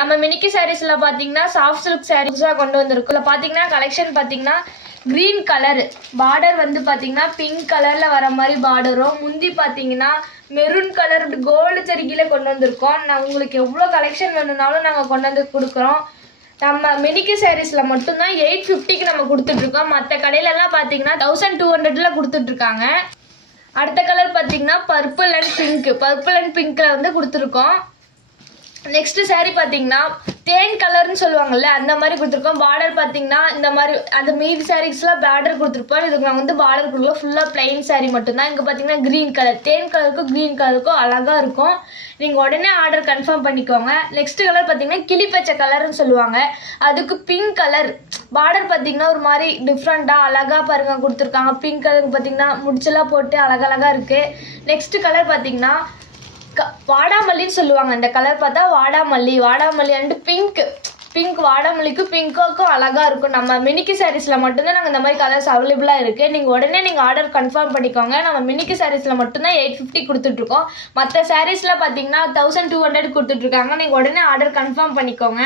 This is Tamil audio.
நம்ம மினிக்கி சாரீஸ்ல பாத்தீங்கன்னா சாஃப்ட் சில்க் சாரீஸா கொண்டு வந்திருக்கோம். இதுல பாத்தீங்கன்னா கலெக்ஷன் பாத்தீங்கன்னா கிரீன் கலர் பார்டர் வந்து பாத்தீங்கன்னா பிங்க் கலர்ல வர மாதிரி பார்டரும், முந்தி பாத்தீங்கன்னா மெரூன் கலர் கோல்டு சரிக்கில கொண்டு வந்திருக்கோம். நான் உங்களுக்கு எவ்வளவு கலெக்ஷன் வேணும்னாலும் நாங்க கொண்டு வந்து கொடுக்குறோம். நம்ம மினிக்கி சாரீஸ்ல மட்டும்தான் 850க்கு நம்ம கொடுத்துட்டு இருக்கோம். மற்ற கடையில எல்லாம் பாத்தீங்கன்னா 1200ல கொடுத்துட்டு இருக்காங்க. அடுத்த கலர் பாத்தீங்கன்னா பர்பிள் அண்ட் பிங்க்ல வந்து கொடுத்துருக்கோம். நெக்ஸ்ட் சாரீ பாத்தீங்கன்னா தேன் கலர்னு சொல்லுவாங்கல்ல அந்த மாதிரி கொடுத்துருக்கோம். பார்டர் பாத்தீங்கன்னா இந்த மாதிரி அந்த மீதி சாரீஸ்லாம் பார்டர் கொடுத்துருப்போம். இதுக்கு நாங்கள் வந்து பார்டர் கொடுக்கல, ஃபுல்லா பிளைன் சாரீ மட்டும்தான். இங்க பாத்தீங்கன்னா கிரீன் கலர், தேன் கலருக்கும் கிரீன் கலருக்கும் அழகா இருக்கும். நீங்க உடனே ஆர்டர் கன்ஃபார்ம் பண்ணிக்கோங்க. நெக்ஸ்ட் கலர் பாத்தீங்கன்னா கிளிப்பச்சை கலர்னு சொல்லுவாங்க. அதுக்கு பிங்க் கலர் பார்டர் பாத்தீங்கன்னா ஒரு மாதிரி டிஃப்ரெண்டா அழகா பாருங்க கொடுத்துருக்காங்க. பிங்க் கலர் பாத்தீங்கன்னா முடிச்செல்லாம் போட்டு அழகழகா இருக்கு. நெக்ஸ்ட் கலர் பாத்தீங்கன்னா வாடாமல்லின்னு சொல்லுவாங்க. இந்த கலர் பார்த்தா வாடாமல்லி அண்ட் பிங்க் வாடாமல்லிக்கும் பிங்க்குக்கும் அழகா இருக்கும். நம்ம மினிக்கி சாரீஸ்ல மட்டும்தான் நாங்கள் இந்த மாதிரி கலர்ஸ் அவைலபிளா இருக்கு. நீங்க உடனே நீங்க ஆர்டர் கன்ஃபார்ம் பண்ணிக்கோங்க. நம்ம மினிக்கி சாரீஸ்ல மட்டும்தான் 850 கொடுத்துட்டு இருக்கோம். மற்ற சாரீஸ்ல பாத்தீங்கன்னா 1200 கொடுத்துட்டு இருக்காங்க. நீங்க உடனே ஆர்டர் கன்ஃபார்ம் பண்ணிக்கோங்க.